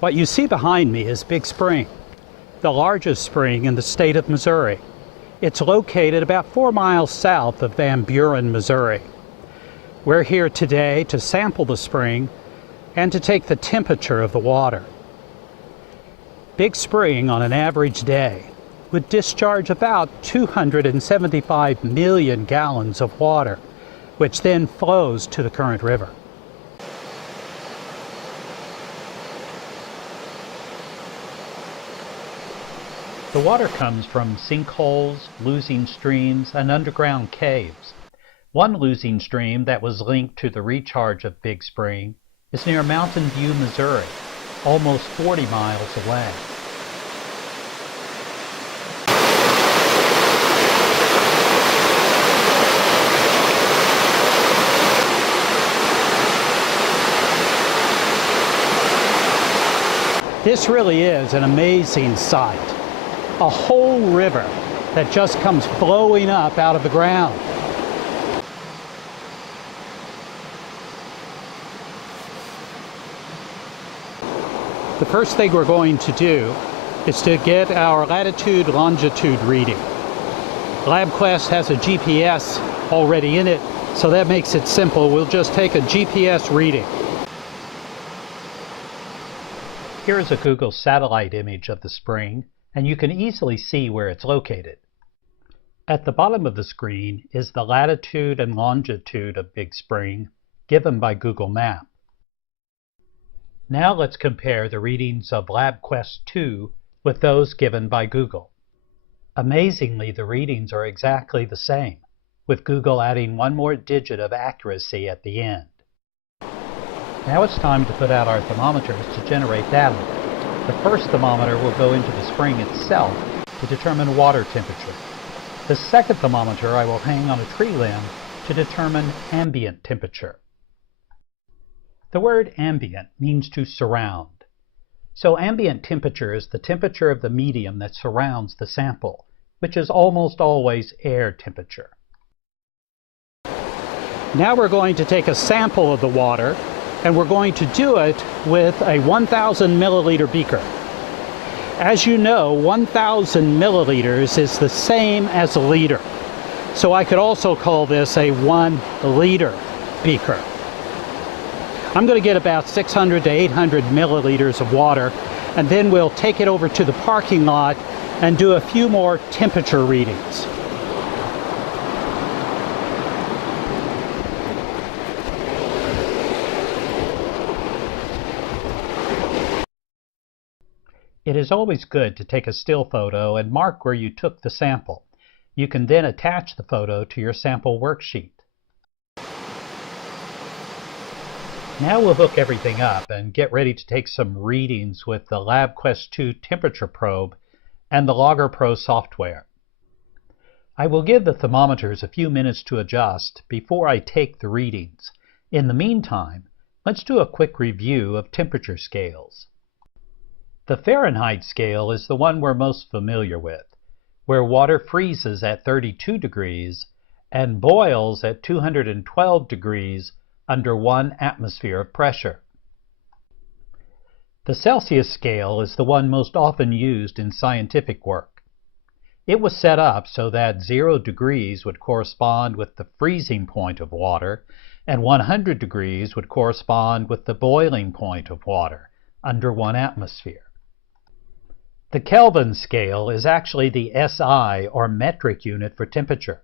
What you see behind me is Big Spring, the largest spring in the state of Missouri. It's located about 4 miles south of Van Buren, Missouri. We're here today to sample the spring and to take the temperature of the water. Big Spring, on an average day, would discharge about 275 million gallons of water, which then flows to the Current River. The water comes from sinkholes, losing streams, and underground caves. One losing stream that was linked to the recharge of Big Spring is near Mountain View, Missouri, almost 40 miles away. This really is an amazing sight. A whole river that just comes flowing up out of the ground. The first thing we're going to do is to get our latitude longitude reading. LabQuest has a GPS already in it, so that makes it simple. We'll just take a GPS reading. Here's a Google satellite image of the spring, and you can easily see where it's located. At the bottom of the screen is the latitude and longitude of Big Spring given by Google Maps. Now let's compare the readings of LabQuest 2 with those given by Google. Amazingly, the readings are exactly the same, with Google adding one more digit of accuracy at the end. Now it's time to put out our thermometers to generate data. The first thermometer will go into the spring itself to determine water temperature. The second thermometer I will hang on a tree limb to determine ambient temperature. The word ambient means to surround. So ambient temperature is the temperature of the medium that surrounds the sample, which is almost always air temperature. Now we're going to take a sample of the water, and we're going to do it with a 1,000 milliliter beaker. As you know, 1,000 milliliters is the same as a liter. So I could also call this a 1 liter beaker. I'm going to get about 600 to 800 milliliters of water, and then we'll take it over to the parking lot and do a few more temperature readings. It is always good to take a still photo and mark where you took the sample. You can then attach the photo to your sample worksheet. Now we'll hook everything up and get ready to take some readings with the LabQuest 2 temperature probe and the Logger Pro software. I will give the thermometers a few minutes to adjust before I take the readings. In the meantime, let's do a quick review of temperature scales. The Fahrenheit scale is the one we're most familiar with, where water freezes at 32 degrees and boils at 212 degrees under 1 atmosphere of pressure. The Celsius scale is the one most often used in scientific work. It was set up so that 0 degrees would correspond with the freezing point of water, and 100 degrees would correspond with the boiling point of water under 1 atmosphere. The Kelvin scale is actually the SI, or metric unit for temperature.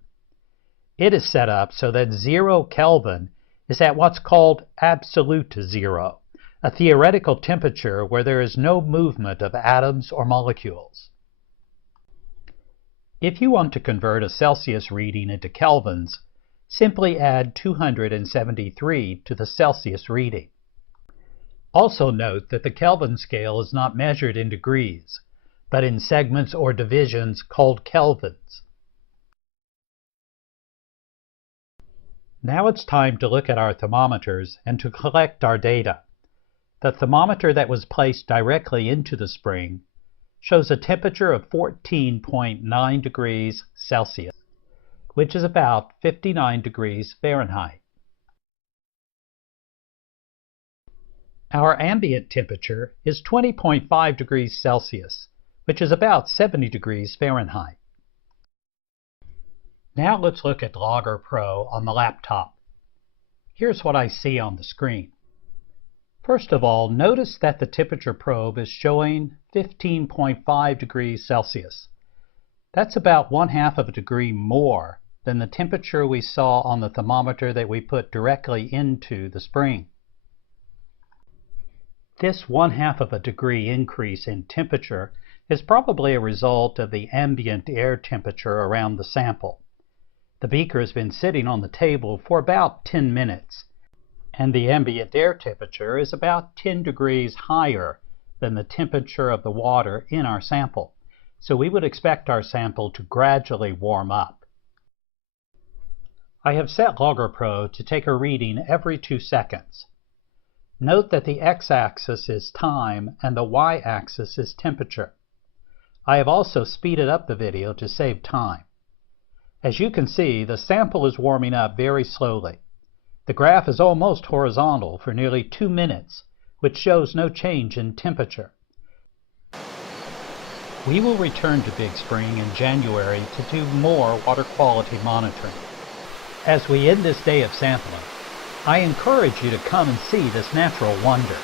It is set up so that 0 Kelvin is at what's called absolute zero, a theoretical temperature where there is no movement of atoms or molecules. If you want to convert a Celsius reading into kelvins, simply add 273 to the Celsius reading. Also note that the Kelvin scale is not measured in degrees, but in segments or divisions called kelvins. Now it's time to look at our thermometers and to collect our data. The thermometer that was placed directly into the spring shows a temperature of 14.9 degrees Celsius, which is about 59 degrees Fahrenheit. Our ambient temperature is 20.5 degrees Celsius, which is about 70 degrees Fahrenheit. Now let's look at Logger Pro on the laptop. Here's what I see on the screen. First of all, notice that the temperature probe is showing 15.5 degrees Celsius. That's about 1/2 of a degree more than the temperature we saw on the thermometer that we put directly into the spring. This 1/2 of a degree increase in temperature is probably a result of the ambient air temperature around the sample. The beaker has been sitting on the table for about 10 minutes, and the ambient air temperature is about 10 degrees higher than the temperature of the water in our sample, so we would expect our sample to gradually warm up. I have set Logger Pro to take a reading every 2 seconds. Note that the x-axis is time and the y-axis is temperature. I have also speeded up the video to save time. As you can see, the sample is warming up very slowly. The graph is almost horizontal for nearly 2 minutes, which shows no change in temperature. We will return to Big Spring in January to do more water quality monitoring. As we end this day of sampling, I encourage you to come and see this natural wonder.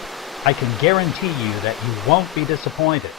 I can guarantee you that you won't be disappointed.